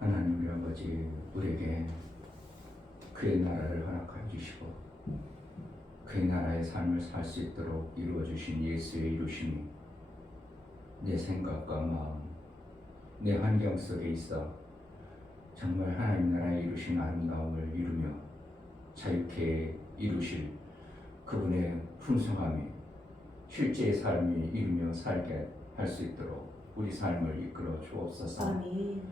하나님 우리 아버지, 우리에게 그의 나라를 허락하여 주시고 그의 나라의 삶을 살 수 있도록 이루어 주신 예수의 이루심이 내 생각과 마음, 내 환경 속에 있어 정말 하나님 나라의 이루신 아름다움을 이루며 자유케 이루실 그분의 풍성함이 실제의 삶이 이루며 살게 할 수 있도록 우리 삶을 이끌어 주옵소서. 아멘.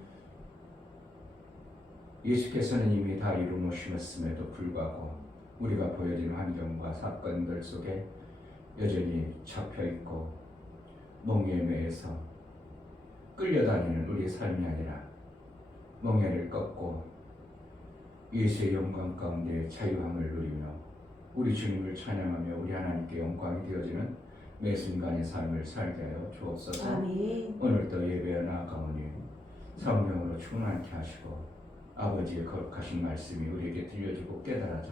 예수께서는 이미 다 이루어놓으셨음에도 불구하고 우리가 보여지는 환경과 사건들 속에 여전히 잡혀있고 멍에에 매여서 끌려다니는 우리의 삶이 아니라 멍에를 꺾고 예수의 영광 가운데 자유함을 누리며 우리 주님을 찬양하며 우리 하나님께 영광이 되어지는 매 순간의 삶을 살게 하여 주옵소서. 아멘. 오늘도 예배에 나아가오니 성령으로 충만케 하시고 아버지의 거룩하신 말씀이 우리에게 들려주고 깨달아져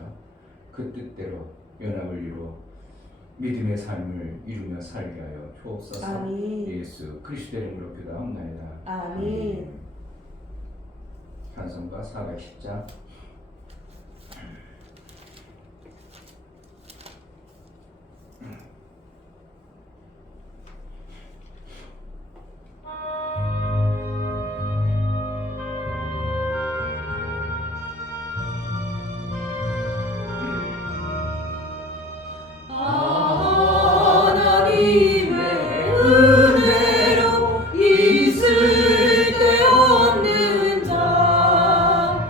그 뜻대로 연합을 이루어 믿음의 삶을 이루며 살게 하여 주옵소서. 아멘. 예수 그리스도의 이름으로 기도하옵나이다. 아멘. 찬송가 410장. 하나님의 은혜로 있을 데 없는 자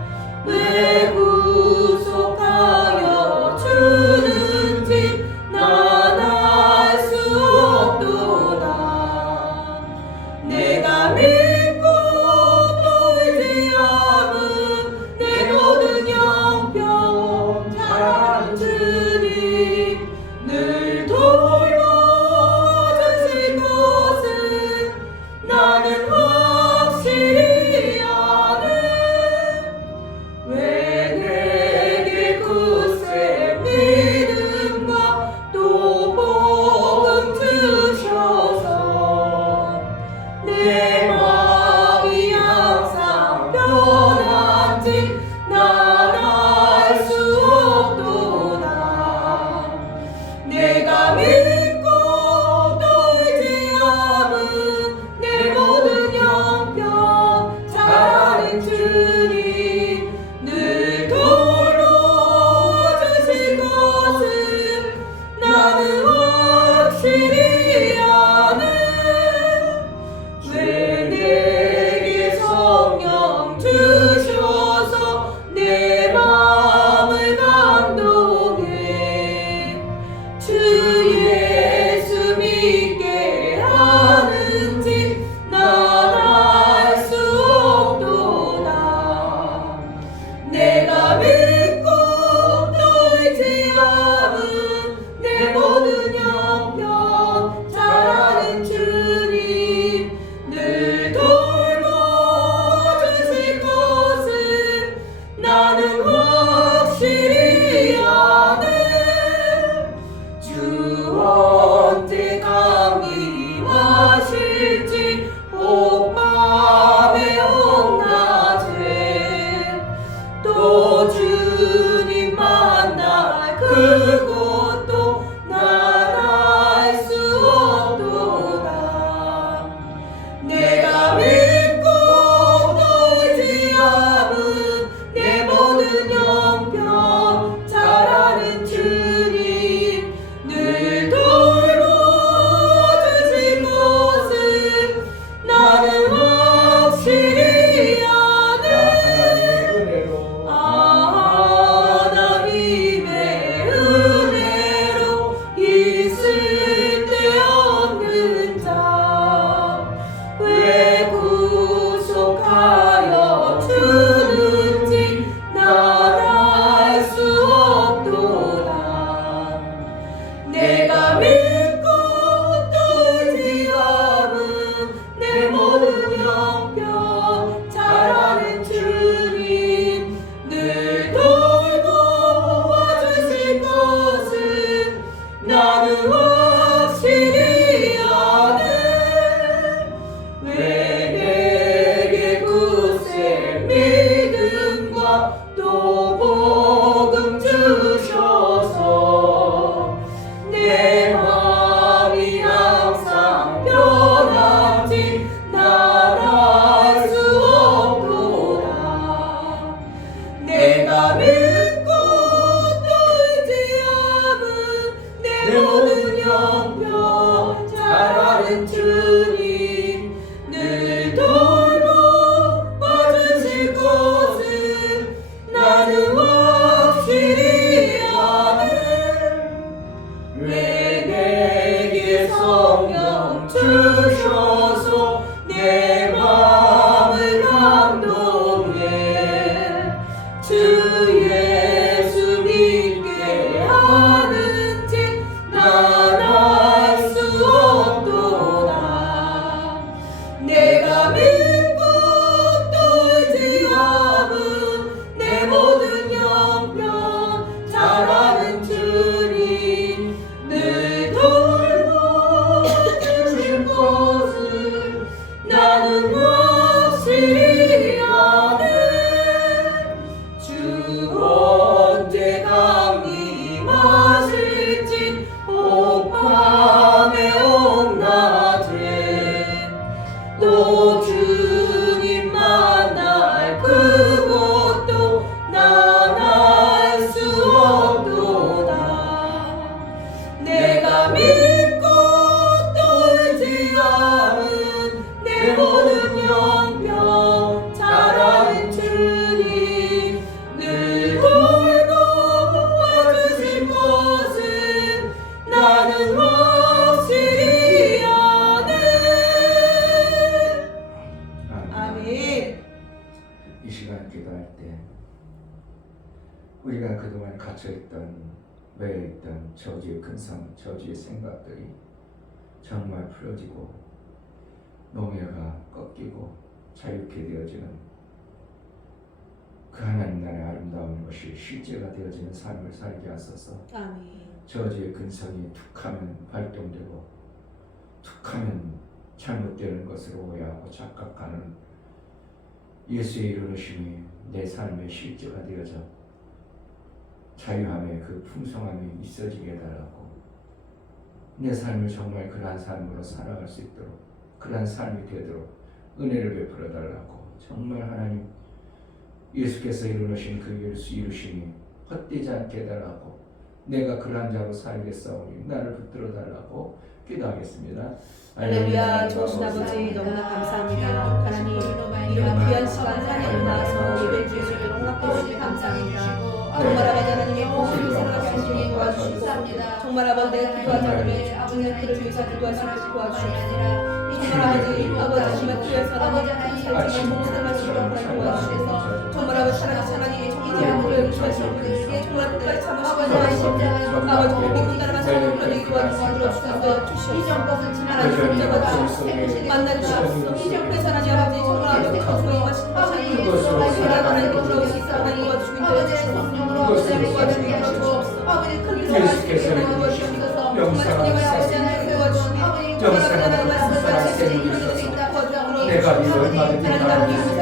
이 시간 기도할 때 우리가 그동안 갇혀있던 매여있던 저주의 근성, 저주의 생각들이 정말 풀어지고 노매가 꺾이고 자유케 되어지는 그 하나님 나라의 아름다운 것이 실제가 되어지는 삶을 살게 하소서. 아멘. 저주의 근성이 툭하면 발동되고 툭하면 잘못되는 것으로 오해하고 착각하는 예수의 이루심이 내 삶의 실제가 되어져 자유함의 그 풍성함이 있어지게 해달라고, 내 삶을 정말 그러한 삶으로 살아갈 수 있도록, 그러한 삶이 되도록 은혜를 베풀어 달라고, 정말 하나님 예수께서 이루신 그 이루심이 헛되지 않게 해달라고, 내가 그러한 자로 살겠사오니 나를 붙들어 달라고 기도하겠습니다. 할렐루야. 좋으신 아버지 너무나 감사합니다. 하나님 이런 귀한 시간 하나님 나와서 예배 드릴 수 있도록 허락해 감사합니다. 정말 아버지 하나님의 모든 생각하시니 도와주시고, 정말 아버지 내가 기도하지 않으면 아버지의 그를 위해서 기도할 수 있도록 도와주시옵소서. 정말 아버지 정말 교회에서 아버지 살지만 봉사만 시도하고 도와주셔서 정말 아버지 하나님 이제 아버지를 주시옵소서. 정말 끝까지 참으시고 아버지 믿고 따라가는 사람을 그러니 도와주시옵소서. 이전 것을 지나가는 만나주시옵소서. 그래서 하나님 아버지 정말 아버지 거룩히 임하시는 것을 하나님 돌아오시 하나님 도와주시고 도와주시옵소서. 아버지 큰 예수께서 영생하는 새 영생하는 말씀을 내가 이 얼마든지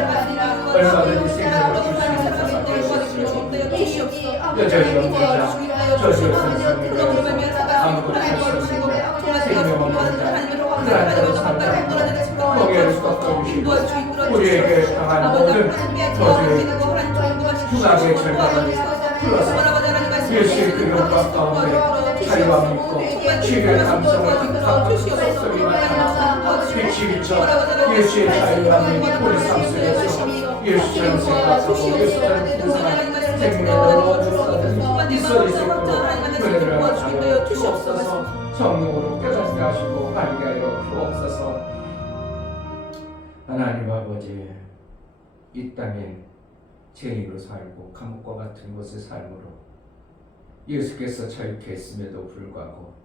얼마든지 생명을 주시옵소서. 여전히 영원자 저주의 선생님께서 아무것도 하시옵시고 생명 없는 자 그러한 자로 산다 거기에를 꺾어주시고 우리에게 당한 모든 저주의 흉악의 절반을 풀어서 예수의 그 영광 가운데 자유함 있고 치유의 감성을 갖고 속속이 나타나서 빛이 비쳐 예수의 자유함이 우리 삶 속에서 예수처럼 생각하고 예수처럼 풍성한 생명을 넣어주셔서 있어질 수 있도록 은혜를 하여 주옵소서. 성령으로 깨닫게 하시고 알게 하여 주옵소서. 하나님 아버지, 이 땅에 죄인으로 살고 감옥과 같은 곳의 삶으로 예수께서 자유케 했음에도 불구하고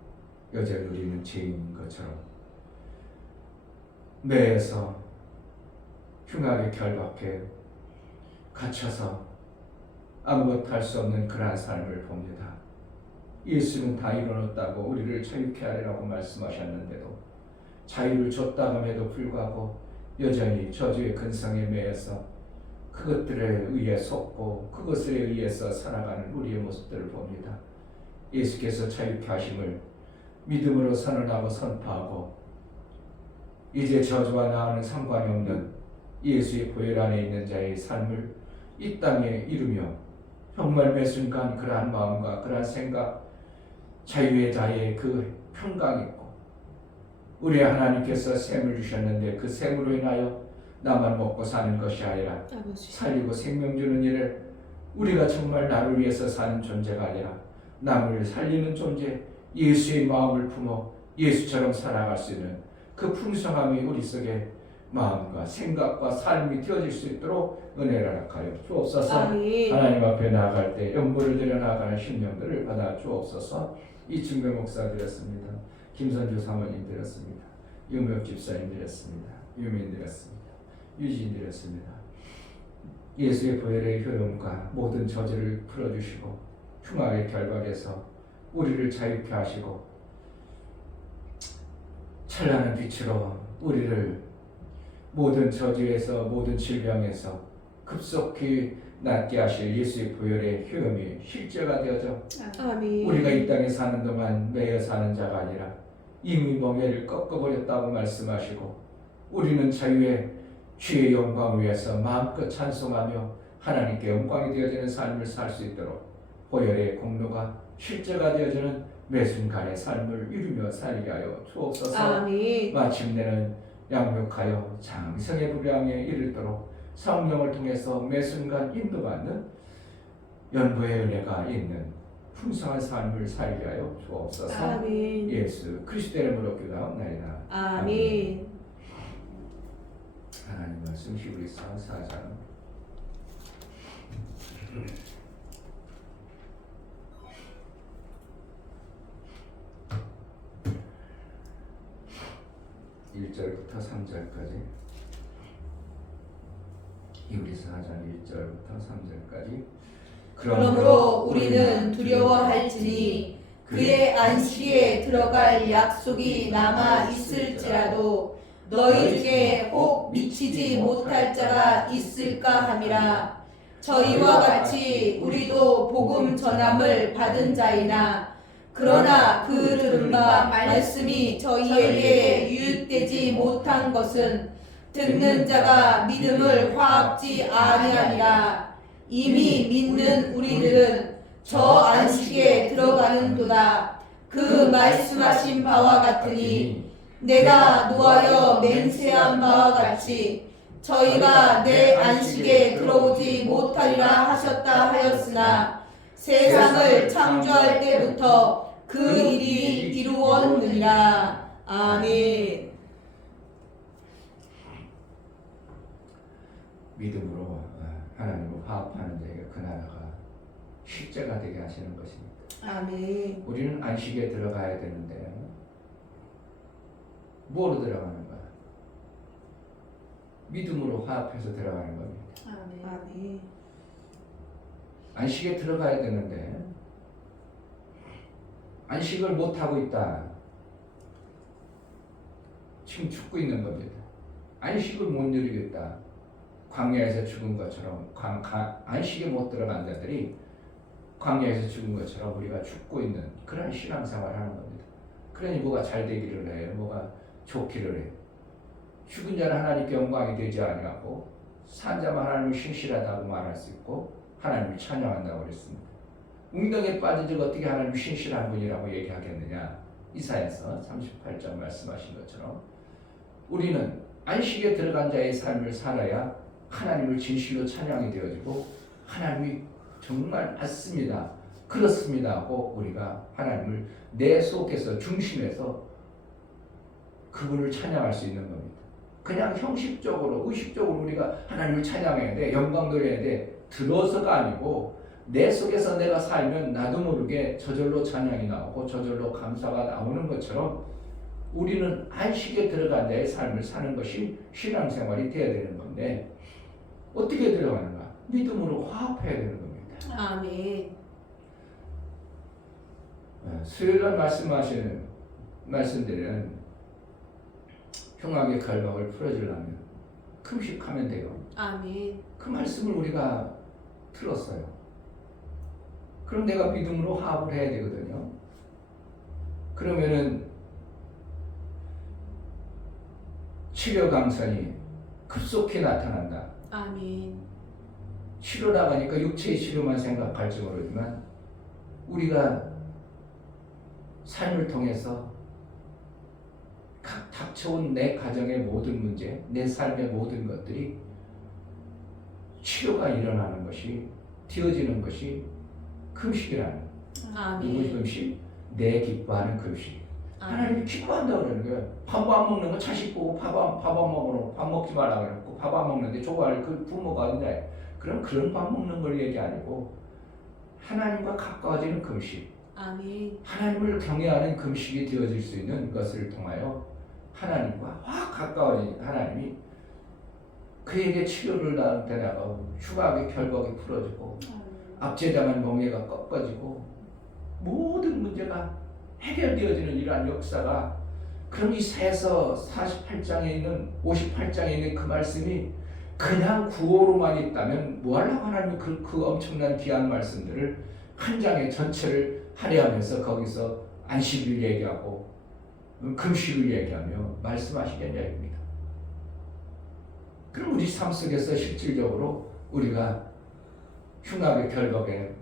여전히 우리는 죄인인 것처럼 매에서 흉하게 결박해 갇혀서 아무것도 할 수 없는 그러한 삶을 봅니다. 예수는 다 이뤄놓았다고 우리를 자유케 하리라고 말씀하셨는데도, 자유를 줬다 함에도 불구하고 여전히 저주의 근성에 매여서 그것들에 의해 속고 그것에 의해서 살아가는 우리의 모습들을 봅니다. 예수께서 자유케 하심을 믿음으로 선언하고 선포하고 이제 저주와 나와는 상관이 없는 예수의 보혈 안에 있는 자의 삶을 이 땅에 이루며 정말 매 순간 그러한 마음과 그러한 생각, 자유의 자의 그 평강 있고 우리 하나님께서 샘을 주셨는데 그 샘으로 인하여 나만 먹고 사는 것이 아니라 살리고 생명 주는 일을, 우리가 정말 나를 위해서 사는 존재가 아니라 남을 살리는 존재, 예수의 마음을 품어 예수처럼 살아갈 수 있는 그 풍성함이 우리 속에 마음과 생각과 삶이 되어질 수 있도록 은혜를 허락하여 주옵소서. 하나님 앞에 나아갈 때 연보를 들여 나아가는 심령들을 받아 주옵소서. 이충배 목사 드렸습니다. 김선주 사모님 드렸습니다. 유명 집사님 드렸습니다. 유민 드렸습니다. 유진 드렸습니다. 예수의 보혈의 효용과 모든 저주를 풀어주시고 흉악의 결박에서 우리를 자유케 하시고 찬란한 빛으로 우리를 모든 저주에서 모든 질병에서 급속히 낫게 하실 예수의 보혈의 효험이 실제가 되어져 아멘. 우리가 이 땅에 사는 동안 매여 사는 자가 아니라 이미 멍에를 꺾어버렸다고 말씀하시고 우리는 자유의 주의 영광을 위해서 마음껏 찬송하며 하나님께 영광이 되어지는 삶을 살 수 있도록 보혈의 공로가 실제가 되어지는 매 순간의 삶을 이루며 살게 하여 주옵소서. 아멘. 마침내는 양육하여 장성의 분량에 이르도록 성령을 통해서 매 순간 인도받는 연보의 은혜가 있는 풍성한 삶을 살게 하여 주옵소서. 아멘. 예수 그리스도의 이름으로 기도하옵나이다. 아멘. 하나님 말씀 히브리서 4장 1절부터 3절까지 히브리서 4장 1절부터 3절까지 그러므로 우리는 두려워할지니 그의 안식에 들어갈 약속이 남아 있을지라도 너희 중에 혹 미치지 못할 자가 있을까 함이라. 저희와 같이 우리도 복음 전함을 받은 자이나 그러나 그 들음과 말씀이 저희에게 유익되지 못한 것은 듣는 자가 믿음을 화합지 아니하니라. 이미 믿는 우리들은 저 안식에 들어가는도다. 그 말씀하신 바와 같으니 내가 노하여 맹세한 바와 같이 저희가 내 안식에 들어오지 못하리라 하셨다 하였으나 세상을 창조할 때부터 그 일이 이루었느니라. 아멘. 믿음으로 하나님을 화합하는 자에게 그 나라가 실제가 되게 하시는 것입니다. 아멘. 우리는 안식에 들어가야 되는데 뭐로 들어가는 거야? 믿음으로 화합해서 들어가는 겁니다. 아멘. 안식에 들어가야 되는데 안식을 못하고 있다. 지금 죽고 있는 겁니다. 안식을 못 누리겠다. 광야에서 죽은 것처럼 안식에 못 들어간 자들이 광야에서 죽은 것처럼 우리가 죽고 있는 그런 신앙생활을 하는 겁니다. 그러니 뭐가 잘 되기를 해요. 뭐가 좋기를 해요. 죽은 자는 하나님께 영광이 되지 아니하고 산 자만 하나님을 신실하다고 말할 수 있고 하나님을 찬양한다고 그랬습니다. 웅덩이에 빠진 적 어떻게 하나님을 신실한 분이라고 얘기하겠느냐. 이사야서 38장 말씀하신 것처럼 우리는 안식에 들어간 자의 삶을 살아야 하나님을 진실로 찬양이 되어지고 하나님이 정말 맞습니다. 그렇습니다 하고 우리가 하나님을 내 속에서 중심에서 그분을 찬양할 수 있는 겁니다. 그냥 형식적으로 의식적으로 우리가 하나님을 찬양해야 돼. 영광 돌려야 돼. 들어서가 아니고 내 속에서 내가 살면 나도 모르게 저절로 찬양이 나오고 저절로 감사가 나오는 것처럼 우리는 안식에 들어간 자의 삶을 사는 것이 신앙생활이 되어야 되는 건데 어떻게 들어가는가? 믿음으로 화합해야 되는 겁니다. 아멘. 수요일날 말씀하시는 말씀들은 흉악의 결박을 풀어주려면 금식하면 돼요. 아멘. 그 말씀을 우리가 들었어요. 그럼 내가 믿음으로 화합을 해야 되거든요. 그러면은 치료 강선이 급속히 나타난다. 아멘. 치료 나가니까 육체의 치료만 생각할지 모르지만 우리가 삶을 통해서 각 닥쳐온 내 가정의 모든 문제, 내 삶의 모든 것들이 치료가 일어나는 것이 되어지는 것이 금식이라는. 누구의 금식? 내 기뻐하는 금식. 하나님이 기뻐한다고 그러는 거예요. 밥 안 먹는 거 자식 보고 밥 안 먹으러 밥 먹지 말라고 그랬고 밥 안 먹는데 좋아할 그 부모가 있냐. 그럼 그런 밥 먹는 걸 얘기 아니고 하나님과 가까워지는 금식. 아멘. 하나님을 경외하는 금식이 되어질 수 있는 것을 통하여 하나님과 확 가까워진 하나님이 그에게 치료를 나한테 나가고 흉악의 결박이 풀어지고 압제당한 멍에가 꺾어지고 모든 문제가 해결되어지는 이러한 역사가 그럼 이사야서 48장에 있는 58장에 있는 그 말씀이 그냥 구호로만 있다면 뭐 하려고 하나님이 그 엄청난 귀한 말씀들을 한 장의 전체를 할애하면서 거기서 안식을 얘기하고 금식을 얘기하며 말씀하시겠냐 입니다. 그럼 우리 삶 속에서 실질적으로 우리가 흉악의 결박에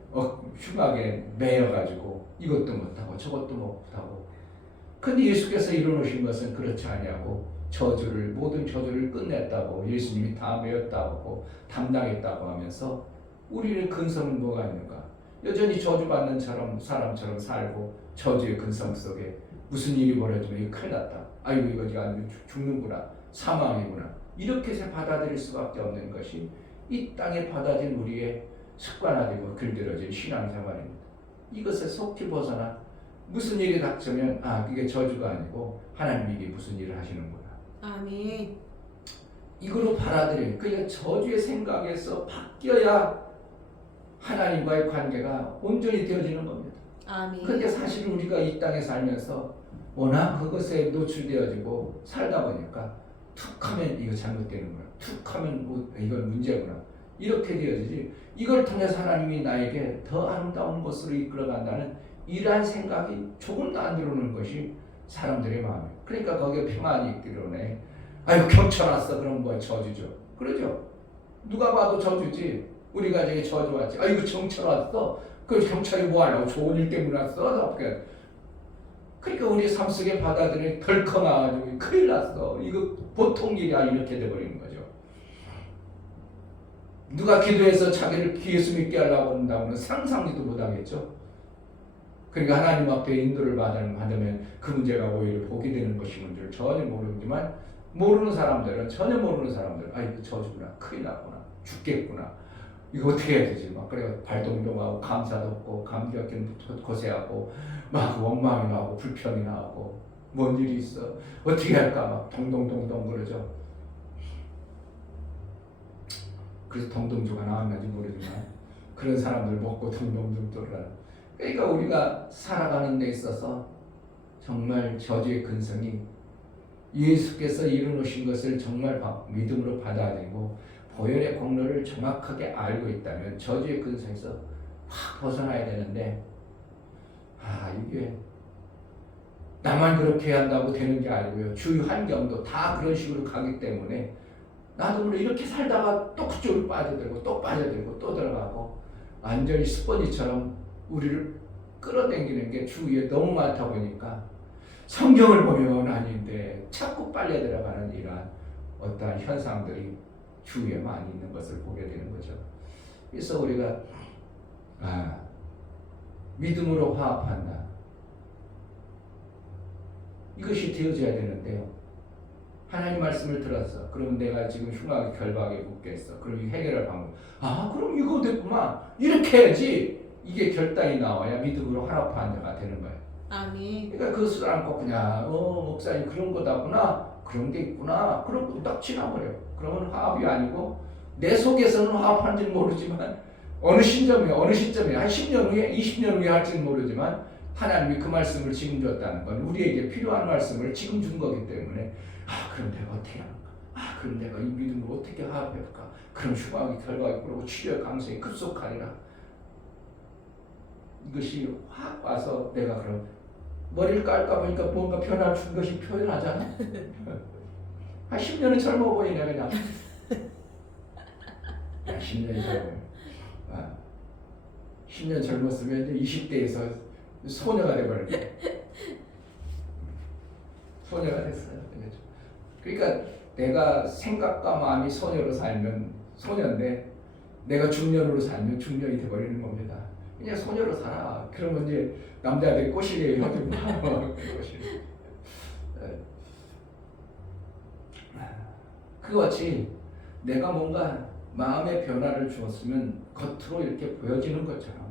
흉악에 매여가지고 이것도 못하고 저것도 못하고 근데 예수께서 이뤄놓으신 것은 그렇지 아니하고 모든 저주를 끝냈다고 예수님이 다 메웠다고 담당했다고 하면서 우리의 근성은 뭐가 있는가? 여전히 저주받는 사람처럼 살고 저주의 근성 속에 무슨 일이 벌어지면 이거 큰일 났다. 아이고 이거 죽는구나. 사망이구나. 이렇게 받아들일 수밖에 없는 것이 이 땅에 받아진 우리의 습관화되고 길들여진 신앙생활입니다. 이것에 속히 벗어나 무슨 일이 닥치면 이게 저주가 아니고 하나님이 이게 무슨 일을 하시는구나. 아멘. 이거로 받아들여요. 그러니까 저주의 생각에서 바뀌어야 하나님과의 관계가 온전히 되어지는 겁니다. 아멘. 그런데 사실 우리가 이 땅에 살면서 워낙 그것에 노출되어지고 살다 보니까 툭하면 이거 잘못되는구나, 툭하면 뭐 이건 문제구나, 이렇게 되어지지. 이걸 통해서 하나님이 나에게 더 아름다운 곳으로 이끌어간다는 이러한 생각이 조금도 안 들어오는 것이 사람들의 마음이에요. 그러니까 거기에 평안이 있기로네. 아유, 경찰 왔어. 그럼 뭐야, 저주죠. 그러죠. 누가 봐도 저주지. 우리 가정에 저주 왔지. 아이고, 경찰 왔어. 그 경찰이 뭐 하려고, 좋은 일 때문에 왔어. 그러니까 우리 삶 속에 받아들이니 덜컥 나와가지고 큰일 났어. 이거 보통 일이야. 이렇게 돼버리는 거죠. 누가 기도해서 자기를 예수 믿게 하려고 한다고는 상상도 못하겠죠. 그러니까 하나님 앞에 인도를 받으면 그 문제가 오히려 복이 되는 것인 줄 전혀 모르지만, 모르는 사람들은, 전혀 모르는 사람들은 아, 이거 저주구나, 큰일 났구나, 죽겠구나, 이거 어떻게 해야 되지? 막 그래 발동동하고 감사도 없고 감격해 고생하고 막 원망이 나고 불평이 나고 뭔 일이 있어, 어떻게 할까 막 동동동동 그러죠. 그래서 동동주가 나왔는지 모르지만 그런 사람들 먹고 동동동 돌아라. 그러니까 우리가 살아가는 데 있어서 정말 저주의 근성이 예수께서 이루어놓으신 것을 정말 믿음으로 받아들이고 보혈의 공로를 정확하게 알고 있다면 저주의 근성에서 확 벗어나야 되는데, 이게 나만 그렇게 한다고 되는 게 아니고요. 주위 환경도 다 그런 식으로 가기 때문에 나도 물론 이렇게 살다가 또 그쪽으로 빠져들고 또 빠져들고 또 들어가고 완전히 스펀지처럼 우리를 끌어당기는 게 주위에 너무 많다 보니까 성경을 보면 아닌데 자꾸 빨려 들어가는 이러한 어떠한 현상들이 주위에 많이 있는 것을 보게 되는 거죠. 그래서 우리가 믿음으로 화합한다. 이것이 되어져야 되는데요. 하나님 말씀을 들었어. 그럼 내가 지금 흉하게 결박에 묶였어. 그럼 해결할 방법. 그럼 이거 됐구만. 이렇게 해야지. 이게 결단이 나와야 믿음으로 화합한 자가 되는 거예요. 아멘. 그러니까 그것을 안고 그냥 목사님 그런 거다구나, 그런 게 있구나, 그러고 딱 지나버려. 그러면 화합이 아니고 내 속에서는 화합한지는 모르지만 어느 시점에 한 10년 후에 20년 후에 할지는 모르지만 하나님이 그 말씀을 지금 줬다는 건 우리에게 필요한 말씀을 지금 준 거기 때문에 그럼 내가 어떻게 할까? 그럼 내가 이 믿음으로 어떻게 화합할까? 그럼 흉악이 결박이 그러고 치료의 강성이 급속하리라. 이것이 확 와서 내가 그럼 머리를 깔까 보니까 뭔가 변화를 준 것이 표현하잖아. 한 10년은 젊어 보이네 그냥. 10년이 젊어. 10년 젊었으면 이제 20대에서 소녀가 돼버렸네. 소녀가 됐어요. 그러니까 내가 생각과 마음이 소녀로 살면 소녀인데 내가 중년으로 살면 중년이 돼버리는 겁니다. 그냥 소녀로 살아. 그러면 이제 남자들이 꼬시게 하더니 그것이 내가 뭔가 마음의 변화를 주었으면 겉으로 이렇게 보여지는 것처럼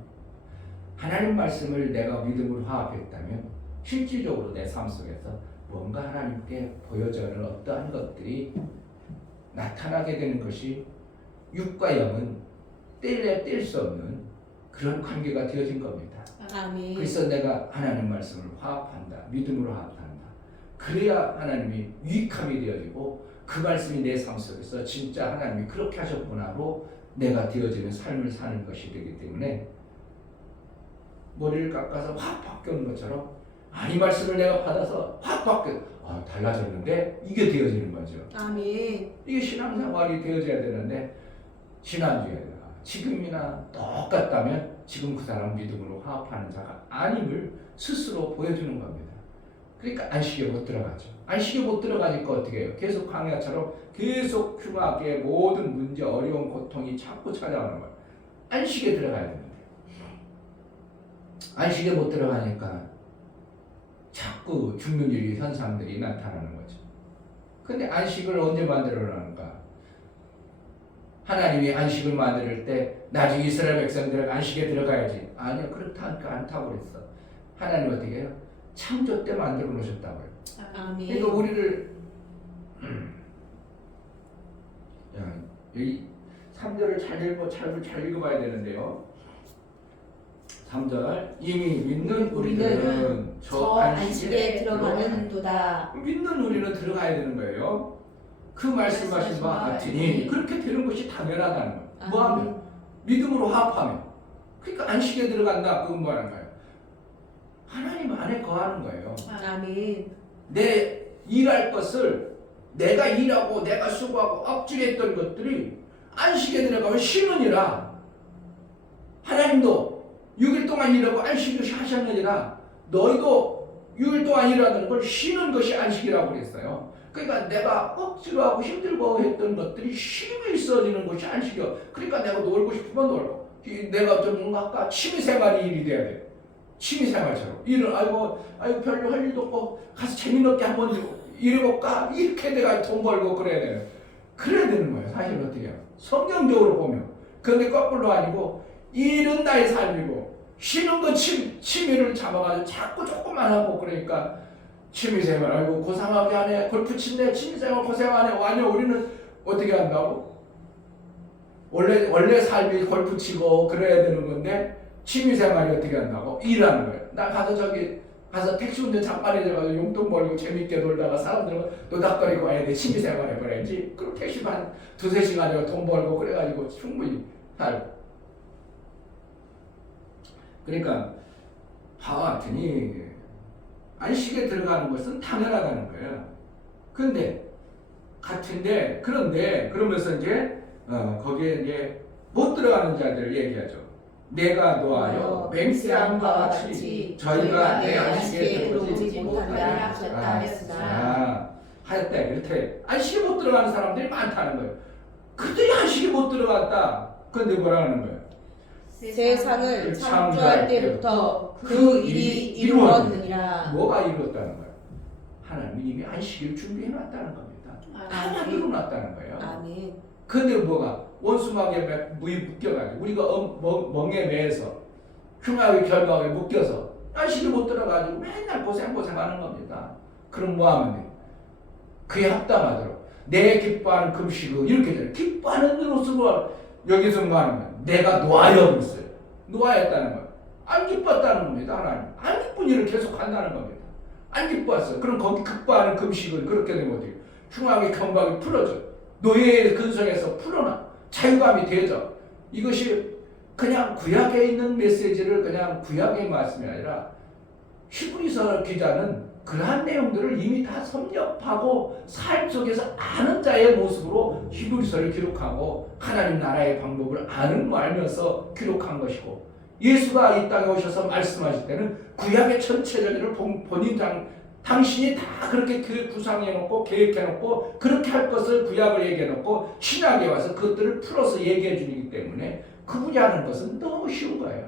하나님 말씀을 내가 믿음으로 화합했다면 실질적으로 내 삶 속에서 뭔가 하나님께 보여져는 어떠한 것들이 나타나게 되는 것이 육과 영은 뗄 수 없는 그런 관계가 되어진 겁니다. 아멘. 그래서 내가 하나님 말씀을 화합한다. 믿음으로 화합한다. 그래야 하나님이 유익함이 되어지고 그 말씀이 내 삶 속에서 진짜 하나님이 그렇게 하셨구나로 내가 되어지는 삶을 사는 것이 되기 때문에 머리를 깎아서 확 바뀌는 것처럼 이 말씀을 내가 받아서 확 바뀌어 달라졌는데 이게 되어지는 거죠. 아멘. 이게 신앙생활이 되어져야 되는데 지난주에 지금이나 똑같다면 지금 그 사람 믿음으로 화합하는 자가 아님을 스스로 보여주는 겁니다. 그러니까 안식에 못 들어가죠. 안식에 못 들어가니까 어떻게 해요? 계속 광야처럼 계속 흉하게 모든 문제, 어려운 고통이 자꾸 찾아오는 거예요. 안식에 들어가야 되는데 안식에 못 들어가니까 자꾸 죽는 일이 현상들이 나타나는 거죠. 근데 안식을 언제 만들어놨는가? 하나님이 안식을 만들 때 나중에 이스라엘 백성들은 안식에 들어가야지. 아니요, 그렇다 않다고 그랬어. 하나님 어떻게 해요? 창조 때 만들어 놓으셨다고요. 아멘. 그러니까 우리를 야, 여기 3절을 잘 읽어봐야 되는데요. 3절 이미 믿는 우리들은 저 안식에 들어가는도다. 믿는 우리는 들어가야 되는 거예요. 그 말씀하신 바 같으니 그렇게 되는 것이 당연하다는 거예요. 뭐하면? 믿음으로 화합하면. 그러니까 안식에 들어간다. 그건 뭐라는 거예요? 하나님 안에 거하는 거예요. 아멘. 내 일할 것을 내가 일하고 내가 수고하고 억지했던 것들이 안식에 들어가면 쉬느니라. 하나님도 6일 동안 일하고 안식을 하셨느니라. 너희도 6일 동안 일하는 걸 쉬는 것이 안식이라고 그랬어요. 그러니까 내가 억지로 하고 힘들고 했던 것들이 쉼이 있어지는 것이 안식이야. 그러니까 내가 놀고 싶으면 놀고, 내가 좀 아까 취미생활이 일이 돼야 돼. 취미생활처럼 일을 아이고 별로 할 일도 없고 가서 재미있게 한번 일해볼까 이렇게 내가 돈 벌고 그래야 돼요. 그래야 되는 거예요. 사실 어떻게 해요? 성경적으로 보면. 그런데 거꾸로 아니고 일은 나의 삶이고 쉬는 건 취미를 잡아가지고 자꾸 조금만 하고 그러니까 취미생활 아이고 고상하게 하네. 골프 친네. 취미생활 고생하네. 아니요 우리는 어떻게 한다고? 원래 삶이 골프 치고 그래야 되는 건데 취미생활이 어떻게 한다고? 일하는 거예요. 나 가서 택시 운전 잠깐 해줘가지고 용돈 벌고 재밌게 놀다가 사람들과 노닥거리고 와야 돼. 취미생활 해버려야지. 그럼 택시만 한 2-3시간이고 돈 벌고 그래가지고 충분히 살고. 그러니까 바와 같으니 안식에 들어가는 것은 당연하다는 거예요. 그런데 그러면서 이제 거기에 이제 못 들어가는 자들을 얘기하죠. 내가 노하여 맹세함과 같이 저희가 내 안식에 들어오지 못한다 하였다. 이렇게 안식에 못 들어가는 사람들이 많다는 거예요. 그들이 안식에 못 들어갔다. 그런데 뭐라는 거예요? 세상을 창조할 때부터 그 일이 이루었느니라. 뭐가 이루었다는 거예요? 하나님이 이미 안식일 준비해 놨다는 겁니다. 다 만들어 놨다는 거예요. 아멘. 근데 뭐가 원수막에 묶여가지고 우리가 멍에 매서 흉악의 결박에 묶여서 안식이 못 들어가지고 맨날 고생하는 겁니다. 그럼 뭐 하면 돼요? 그에 합당하도록 내 기뻐하는 금식을 이렇게 돼요. 기뻐하는 으로서 여기서 뭐 하는 거예요? 내가 노하여 있어요. 노하였다는 거예요. 안 기뻤다는 겁니다. 하나님 안 기쁜 일을 계속 한다는 겁니다. 안 기뻐했어요. 그럼 거기 기뻐하는 금식은 그렇게 되면 어떻게 흉악의 경박이 풀어져. 노예의 근성에서 풀어나 자유감이 되죠. 이것이 그냥 구약에 있는 메시지를 그냥 구약의 말씀이 아니라 히브리서 기자는 그러한 내용들을 이미 다 섭렵하고 삶 속에서 아는 자의 모습으로 히브리서를 기록하고 하나님 나라의 방법을 알면서 기록한 것이고, 예수가 이 땅에 오셔서 말씀하실 때는 구약의 전체적인 본인 당신이 다 그렇게 구상해놓고 계획해놓고 그렇게 할 것을 구약을 얘기해놓고 신약에 와서 그것들을 풀어서 얘기해 주기 때문에 그분이 하는 것은 너무 쉬운 거예요.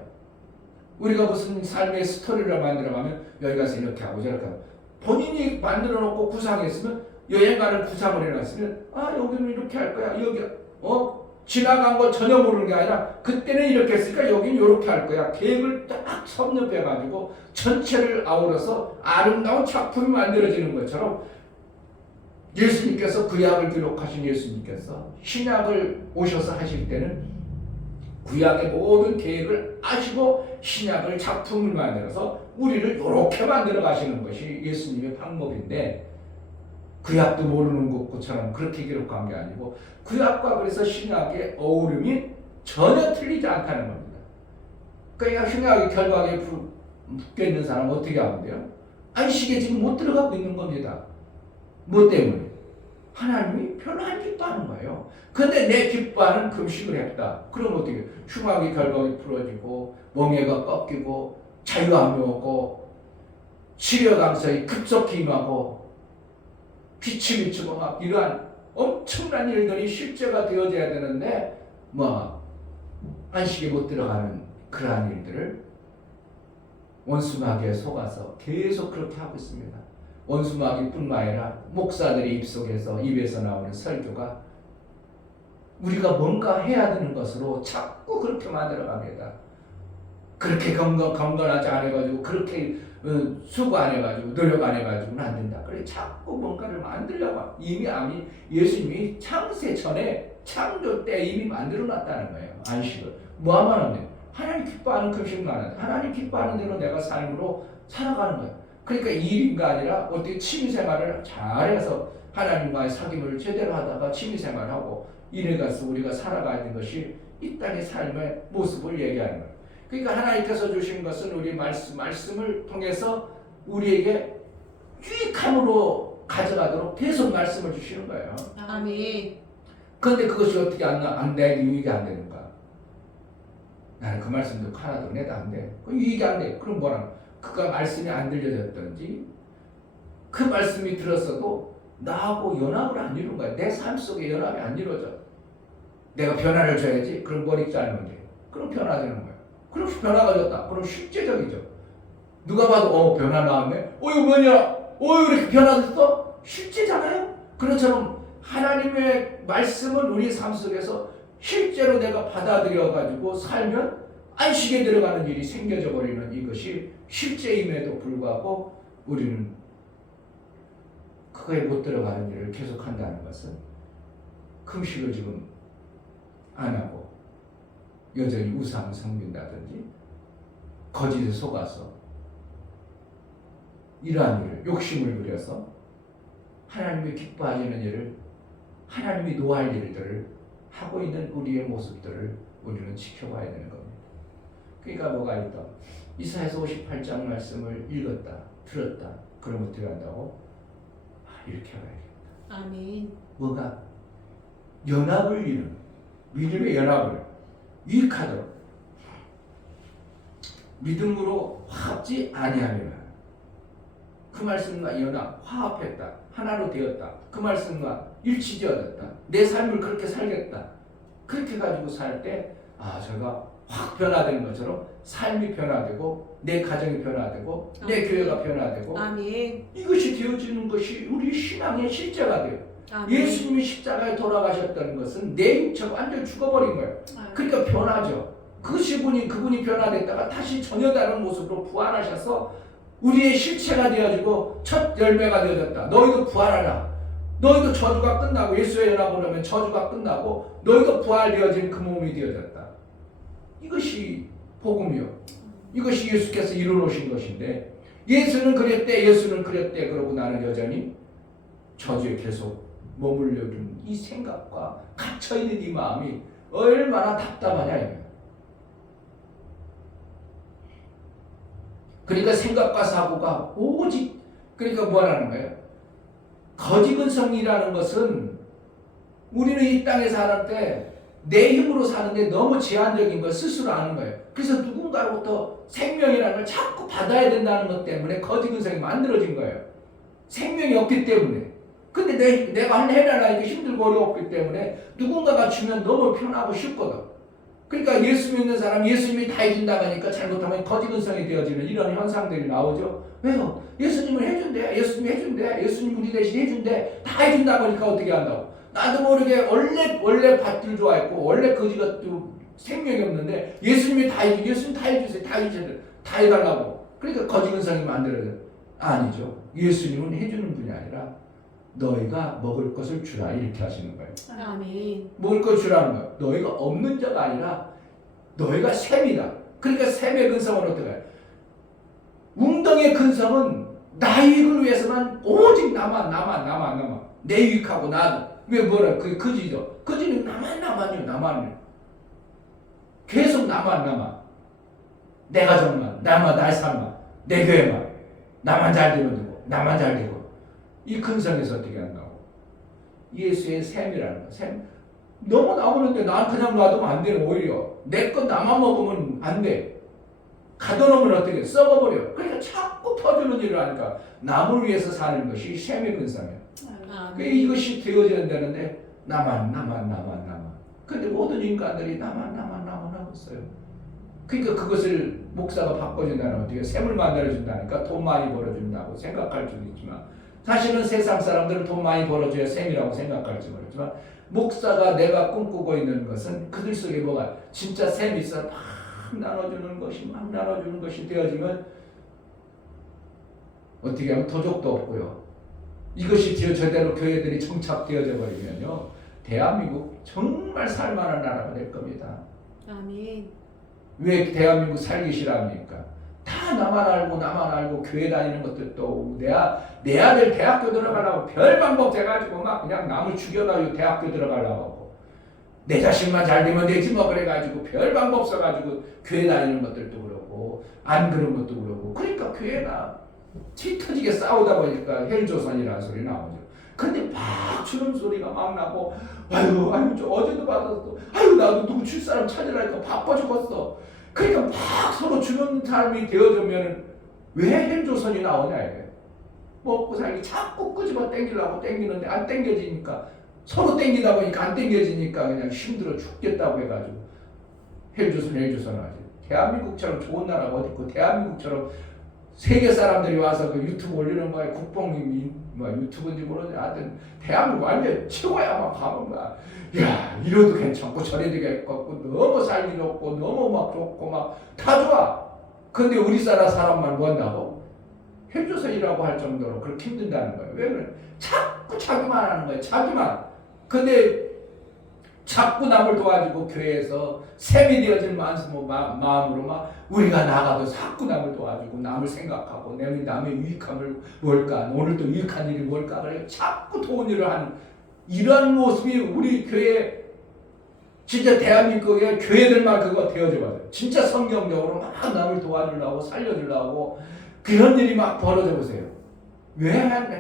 우리가 무슨 삶의 스토리를 만들어가면 여기 가서 이렇게 하고 저렇게 하고, 본인이 만들어놓고 구상했으면 여행 가는 구상을 해놨으면 여기는 이렇게 할 거야. 여기 지나간 거 전혀 모르는 게 아니라 그때는 이렇게 했으니까 여기는 이렇게 할 거야. 계획을 딱 섭렵해가지고 전체를 아우러서 아름다운 작품이 만들어지는 것처럼 예수님께서 구약을 기록하신 예수님께서 신약을 오셔서 하실 때는 구약의 모든 계획을 아시고 신약을 작품을 만들어서 우리를 이렇게 만들어 가시는 것이 예수님의 방법인데, 구약도 모르는 것처럼 그렇게 기록한 게 아니고 구약과 그래서 신약의 어우름이 전혀 틀리지 않다는 겁니다. 그러니까 신약의 결박에 묶여 있는 사람은 어떻게 하면 돼요? 안식에 지금 못 들어가고 있는 겁니다. 뭐 때문에? 하나님이 별로 안 기뻐하는 거예요. 근데 내 기뻐하는 금식을 했다. 그럼 어떻게 해요? 흉악의 결박이 풀어지고 멍에가 꺾이고 자유함이 오고 치료 강성이 급속히 임하고 빛이 비추고 막 이러한 엄청난 일들이 실제가 되어져야 되는데 안식에 못 들어가는 그러한 일들을 원수마귀에 속아서 계속 그렇게 하고 있습니다. 원수마귀뿐만 아니라 목사들의 입에서 나오는 설교가 우리가 뭔가 해야 되는 것으로 자꾸 그렇게 만들어갑니다. 그렇게 경건하지 않아가지고 그렇게 수고 안 해가지고 노력 안 해가지고는 안 된다. 그래 자꾸 뭔가를 만들려고 이미 예수님이 창세 전에 창조 때 이미 만들어놨다는 거예요. 안식을 뭐하면 안 돼. 하나님 기뻐하는 금식만 하는데 하나님 기뻐하는 대로 내가 삶으로 살아가는 거예요. 그러니까 일인가 아니라 어떻게 취미생활을 잘해서 하나님과의 사귐을 제대로 하다가 취미생활하고 이래가서 우리가 살아가는 것이 이 땅의 삶의 모습을 얘기하는 거예요. 그러니까 하나님께서 주신 것은 우리 말씀을 통해서 우리에게 유익함으로 가져가도록 계속 말씀을 주시는 거예요. 아멘. 그런데 그것이 어떻게 내 유익이 안 되는가? 나는 그 말씀 듣고 하나도 내도 안 돼. 그 유익이 안 돼. 그럼 뭐라? 그가 말씀이 안 들려졌던지 그 말씀이 들었어도 나하고 연합을 안 이루는 거야. 내 삶 속에 연합이 안 이루어져. 내가 변화를 줘야지. 그럼 머리 자르면 돼. 그럼 변화되는 거야. 그럼 변화가 졌다. 그럼 실제적이죠. 누가 봐도 변화 나왔네. 이거 뭐냐? 이렇게 변화됐어? 실제잖아요. 그것처럼 하나님의 말씀은 우리 삶 속에서 실제로 내가 받아들여 가지고 살면 안식에 들어가는 일이 생겨져 버리는 이것이 실제임에도 불구하고 우리는 그거에 못 들어가는 일을 계속한다는 것은 금식을 지금 안 하고 여전히 우상을 섬긴다든지 거짓에 속아서 이러한 일을 욕심을 부려서 하나님이 기뻐하시는 일을 하나님이 노할 일들을 하고 있는 우리의 모습들을 우리는 지켜봐야 되는 겁니다. 그러니까 뭐가 있다. 이사야서 58장 말씀을 읽었다 들었다 그럼 어떻게 한다고? 이렇게 해야겠다. 아멘. 뭐가? 연합을 이루는 믿음의 연합을 유익하도록 믿음으로 화합지 아니하리라. 그 말씀과 연합 화합했다. 하나로 되었다. 그 말씀과 일치되어졌다. 내 삶을 그렇게 살겠다. 그렇게 가지고 살 때 제가 확 변화되는 것처럼 삶이 변화되고 내 가정이 변화되고 내 교회가 변화되고 아멘. 이것이 되어지는 것이 우리 신앙의 실제가 돼요. 아멘. 예수님이 십자가에 돌아가셨다는 것은 내 육체가 완전히 죽어버린 거예요. 그러니까 변하죠. 그분이 변화됐다가 다시 전혀 다른 모습으로 부활하셔서 우리의 실체가 되어지고 첫 열매가 되어졌다. 너희도 부활하라. 너희도 저주가 끝나고 예수의 연합을 하면 저주가 끝나고 너희도 부활되어진 그 몸이 되어졌다. 이것이 복음이요. 이것이 예수께서 이루어놓으신 것인데 예수는 그랬대 그러고 나는 여전히 저주에 계속 머물러 있는 이 생각과 갇혀있는 이 마음이 얼마나 답답하냐 이거예요. 그러니까 생각과 사고가 오직 그러니까 뭐라는 거예요? 거짓근성이라는 것은 우리는 이 땅에 사는 때 내 힘으로 사는데 너무 제한적인 걸 스스로 아는 거예요. 그래서 누군가로부터 생명이라는 걸 자꾸 받아야 된다는 것 때문에 거짓근성이 만들어진 거예요. 생명이 없기 때문에. 근데 내가 해내려니까 힘들고 어려웠기 때문에 누군가가 주면 너무 편하고 쉽거든. 그러니까 예수 믿는 사람 예수님이 다 해준다고 하니까 잘못하면 거짓근성이 되어지는 이런 현상들이 나오죠. 왜요? 예수님은 해준대. 예수님이 해준대. 예수님 우리 대신 해준대. 다 해준다고 하니까 어떻게 한다고? 나도 모르게 원래 밭들 좋아했고 원래 거지같도 생명이 없는데 예수님이 다 해주세요. 예수님 다 해주세요. 다 해달라고. 그러니까 거짓근성이 만들어져. 아니죠. 예수님은 해주는 분이 아니라 너희가 먹을 것을 주라 이렇게 하시는 거예요. 아멘. 먹을 것 주라는 거예요. 너희가 없는 자가 아니라 너희가 샘이다. 그러니까 샘의 근성은 어떻게 해요? 웅덩이의 근성은 나의 이익을 위해서만 오직 나만 내 유익하고 나도 왜 뭐라 그게 거지죠. 거지는 나만요. 계속 나만 내 가정만 나의 삶만 내 교회만 나만 잘 되면 되고 나만 잘 되고 이 근성에서 어떻게 한다고? 예수의 샘이라는 거. 샘 너무 나오는데 난 그냥 놔두면 안 되는 오히려 내 것 나만 먹으면 안 돼. 가둬놓으면 어떻게 썩어버려. 그러니까 자꾸 퍼주는 일을 하니까 남을 위해서 사는 것이 샘의 근성이에요. 이것이 되어져야 되는데 나만. 근데 모든 인간들이 나만 하고 있어요. 그러니까 그것을 목사가 바꿔준다는 어떻게 샘을 만들어준다니까 돈 많이 벌어준다고 생각할 수도 있지만 사실은 세상 사람들은 돈 많이 벌어줘야 샘이라고 생각할지 모르지만 목사가 내가 꿈꾸고 있는 것은 그들 속에 뭐가 진짜 샘이 있어 막 나눠주는 것이 되어지면 어떻게 하면 도적도 없고요. 이것이 제대로 교회들이 정착되어져 버리면요, 대한민국 정말 살만한 나라가 될 겁니다. 아멘. 왜 대한민국 살기 싫어합니까? 다 나만 알고 교회 다니는 것들도 내 아들 대학교 들어가려고 별 방법 돼가지고 막 그냥 남을 죽여가지고 대학교 들어가려고 하고, 내 자식만 잘 되면 되지 뭐 그래가지고 별 방법 써가지고 교회 다니는 것들도 그렇고 안 그런 것도 그렇고, 그러니까 교회가 치 터지게 싸우다 보니까 헬조선이라는 소리 나오죠. 근데 막 주는 소리가 막 나고, 아유 저 어제도 받았어, 아유 나도 누구 줄 사람 찾으라니까 바빠 죽었어. 그러니까 막 서로 주는 사람이 되어주면 왜 헬조선이 나오냐 이게. 먹고 살기 자꾸 끄집어 땡기려고 땡기는데 안 땡겨지니까, 서로 땡기다 보니까 안 땡겨지니까 그냥 힘들어 죽겠다고 해가지고 헬조선 하지. 대한민국처럼 좋은 나라가 어디 있고, 대한민국처럼 세계 사람들이 와서 그 유튜브 올리는 거에 국뽕이 뭐 유튜브인지 모르는데 하여튼 대한민국 완전 최고야. 막 가면 막 야 이래도 괜찮고 저래도 괜찮고 너무 살기 좋고 너무 막 좋고 막 다 좋아. 근데 우리나라 사람만 뭐 한다고? 헬조선이라고 할 정도로 그렇게 힘든다는 거예요. 왜 그래? 자꾸 자기만 하는 거예요. 자기만. 근데 자꾸 남을 도와주고 교회에서 샘이 되어질 마음으로 막 우리가 나가도 자꾸 남을 도와주고 남을 생각하고 남의 유익함을 뭘까, 오늘도 유익한 일이 뭘까, 그래 자꾸 도운 일을 하는 이런 모습이 우리 교회, 진짜 대한민국의 교회들만 그거 되어져 봐요. 진짜 성경적으로 막 남을 도와주려고 살려주려고 그런 일이 막 벌어져 보세요. 왜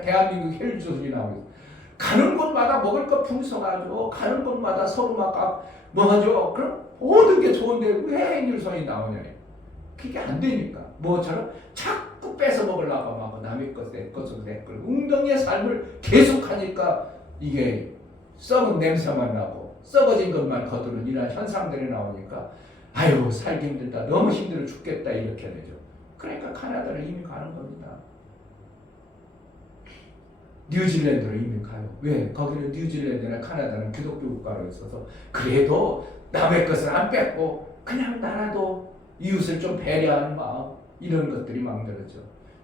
대한민국 헬조선이 나오겠어요? 가는 곳마다 먹을 거 풍성하죠. 가는 곳마다 서로 막 뭐하죠. 그럼 모든 게 좋은데 왜 헬조선이 나오냐. 그게 안 되니까. 뭐처럼 자꾸 뺏어 먹으려고 막 남의 것, 내 것으로 내 것. 웅덩이의 삶을 계속하니까 이게 썩은 냄새만 나고 썩어진 것만 거두는 이런 현상들이 나오니까 아유 살기 힘들다, 너무 힘들어 죽겠다 이렇게 되죠. 그러니까 카나다로 이미 가는 겁니다. 뉴질랜드로 이미 가요. 왜? 거기는 뉴질랜드나 카나다는 기독교 국가로 있어서 그래도 남의 것을 안 뺏고 그냥 나라도 이웃을 좀 배려하는 마음, 이런 것들이 만들어져.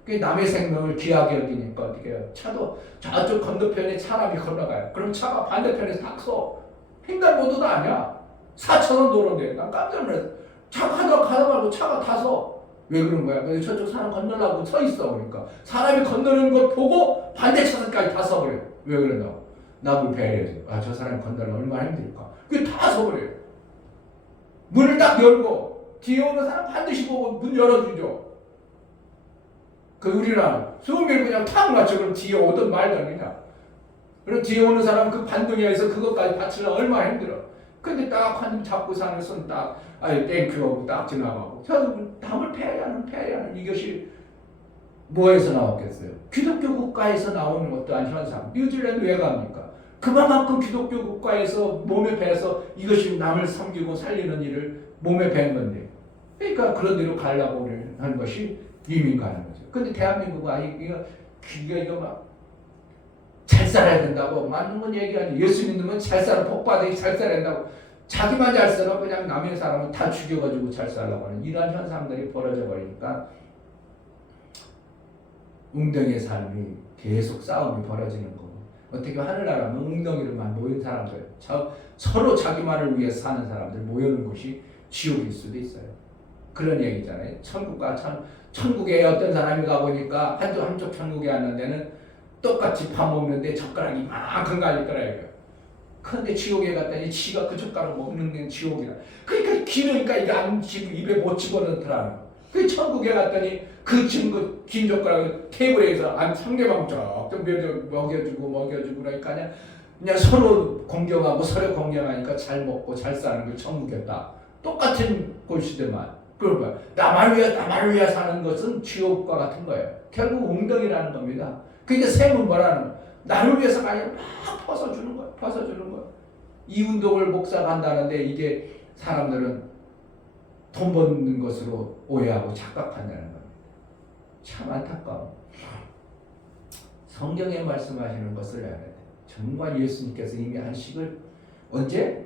남의 생명을 귀하게 여기니까 어떻게 해요? 차도 저쪽 건너편에 사람이 건너가요. 그럼 차가 반대편에서 탁 서. 횡단보도도 아니야. 4차선 도로인데 난 깜짝 놀랐어. 차 가다 말고 차가 타서. 왜 그런 거야? 근데 저쪽 사람 건너려고 서 있어. 그러니까 사람이 건너는 것 보고 반대 차선까지 다 서버려요. 왜 그러냐고. 남을 배려해줘. 아, 저 사람이 건너려면 얼마나 힘들까. 그게 다 서버려요. 문을 딱 열고 뒤에 오는 사람 반드시 보고 문 열어주죠. 그 우리나라 수업을 그냥 탁 맞춰. 그럼 뒤에 오든 말든 그냥. 그럼 뒤에 오는 사람 그 반동에서 그것까지 받치려면 얼마나 힘들어. 근데 딱 한 잡고 사는 손 딱 아니 땡큐하고 딱 지나가고. 저는 남을 패하는 이것이 뭐에서 나왔겠어요? 기독교 국가에서 나오는 어떠한 현상. 뉴질랜드 왜 갑니까? 그만큼 기독교 국가에서 몸에 배서 이것이 남을 섬기고 살리는 일을 몸에 밴 건데. 그러니까 그런 데로 가려고 하는 것이 이민 가는 거죠. 근데 대한민국은 이거 막 잘 살아야 된다고 맞는 건 얘기하지. 예수 믿으면 잘 살아, 복받으니 잘 살아야 된다고. 자기만 잘 살아 그냥 남의 사람은 다 죽여가지고 잘 살라고 하는 이런 현상들이 벌어져 버리니까 웅덩이의 삶이 계속 싸움이 벌어지는 거고, 어떻게 하늘나라는 웅덩이로만 모인 사람들, 서로 자기만을 위해 사는 사람들 모여는 곳이 지옥일 수도 있어요. 그런 얘기잖아요. 천국에 어떤 사람이 가보니까 한쪽 천국에 왔는 데는 똑같이 밥 먹는데 젓가락이 이만큼 갈리더라. 그런데 지옥에 갔더니 지가 그 젓가락 먹는 게 지옥이라. 그러니까 기르니까 이게 안 입에 못 집어넣더라는. 그 천국에 갔더니 그 긴 젓가락을 테이블에서 상대방 좀 먹여주고 그러니까 그냥 서로 공경하고 서로 공경하니까 잘 먹고 잘 사는 게 천국이었다. 똑같은 곳이더만. 그러니까 나만 위해 사는 것은 지옥과 같은 거예요. 결국 웅덩이라는 겁니다. 그러니까 샘은 뭐라는 거예요? 나를 위해서가 아니라 막 퍼서주는 거예요. 이 운동을 목사가 한다는데 이게 사람들은 돈 버는 것으로 오해하고 착각한다는 겁니다. 참 안타까워. 성경에 말씀하시는 것을 알아야 돼. 정말 예수님께서 이미 안식을 언제?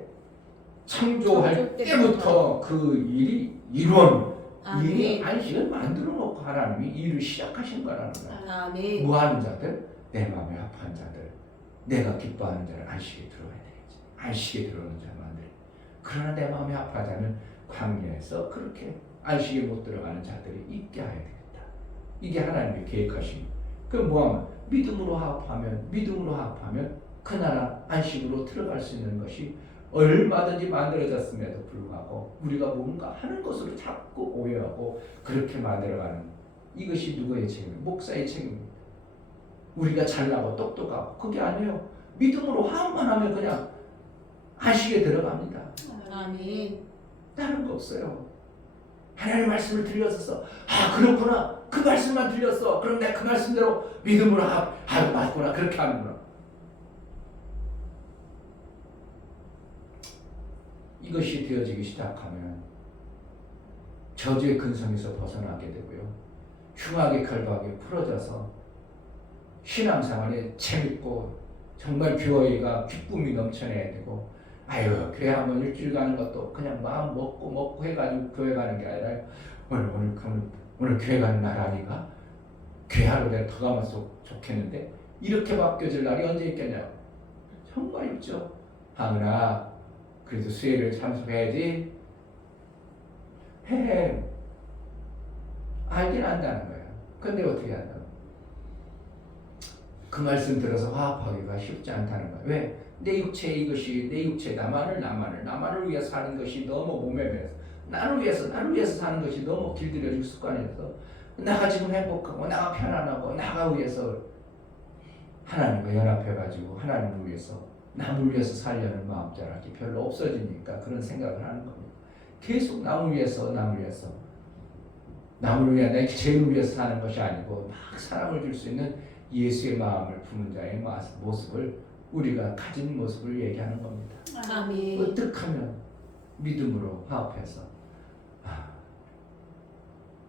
창조할 창조 때부터 그 일이 이룬 일이 아멘. 안식을 만들어 놓고 하나님이 일을 시작하신 거라는 거야. 아멘. 뭐하는 자들? 내 마음에 아파하는 자들, 내가 기뻐하는 자를 안식에 들어와야 되겠지. 안식에 들어오는 자만 돼. 그러나 내 마음에 아파하자면 광야에서 그렇게 안식에 못 들어가는 자들이 있게 해야 되겠다. 이게 하나님의 계획하신. 그럼 뭐하면 믿음으로 합하면 그 나라 안식으로 들어갈 수 있는 것이 얼마든지 만들어졌음에도 불구하고 우리가 뭔가 하는 것으로 자꾸 오해하고 그렇게 만들어가는 이것이 누구의 책임이에요? 목사의 책임입니다. 우리가 잘나고 똑똑하고 그게 아니에요. 믿음으로 화합만 하면 그냥 안식에 들어갑니다. 아멘. 다른 거 없어요. 하나님의 말씀을 들렸어서 그렇구나. 그 말씀만 들렸어. 그럼 내가 그 말씀대로 믿음으로 맞구나. 그렇게 하는구나. 이것이 되어지기 시작하면 저주의 근성에서 벗어나게 되고요. 흉악의 결박에 풀어져서 신앙생활에 재밌고 정말 교회가 기쁨이 넘쳐나야 되고 교회 한번 일주일 가는 것도 그냥 마음 먹고 해가지고 교회 가는 게 아니라 오늘 교회 가는 날 아닌가? 교회 하루 내가 더 가면 좋겠는데 이렇게 바뀌어질 날이 언제 있겠냐고. 정말 있죠. 하느라 그래도 수혜를 참석해야지. 알긴 안다는 거야. 근데 어떻게 한다고? 그 말씀 들어서 화합하기가 쉽지 않다는 거야. 왜? 내 육체 이것이 내 육체 나만을 위해서 사는 것이 너무 몸에 배서 나를 위해서 사는 것이 너무 길들여진 습관이어서 나가 지금 행복하고 나가 편안하고 나가 위해서 하나님과 연합해가지고 하나님을 위해서 남을 위해서 살려는 마음자락이 별로 없어지니까 그런 생각을 하는 겁니다. 계속 남을 위해서 남을 위해 내 죄를 위해서 사는 것이 아니고 막 사랑을 줄 수 있는 예수의 마음을 품은 자의 모습을 우리가 가진 모습을 얘기하는 겁니다. 아멘. 어떻게 하면 믿음으로 화합해서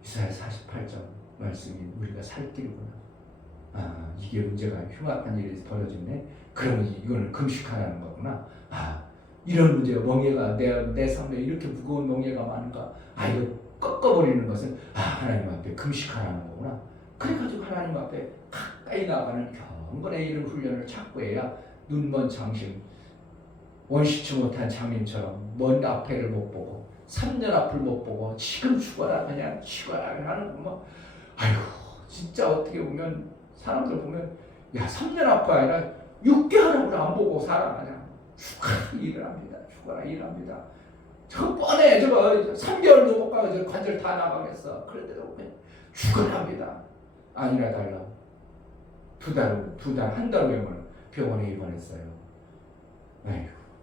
이사야 48장 말씀이 우리가 살 길구나. 이게 문제가 흉악한 일이 벌어지네. 그러면 이거는 금식하라는 거구나. 이런 문제가 멍해가 내 삶에 이렇게 무거운 멍해가 많은가. 이거 꺾어버리는 것은 하나님 앞에 금식하라는 거구나. 그래가지고 하나님 앞에 가까이 나가는 경건의 이런 훈련을 자꾸 해야 눈먼 장신, 원시치 못한 장님처럼 먼 앞에를 못 보고 3년 앞을 못 보고 지금 죽어라 그냥 하는 거. 진짜 어떻게 보면 사람들 보면 3년 앞이 아니라 6개월을 안 보고 살아 그냥 죽어라 일합니다. 저 뻔해. 저거 3개월도 못 가고 저 관절 다 나가겠어. 그런데도 그냥 죽어랍니다. 아니라 달라. 한 달 후에는 병원에 입원했어요.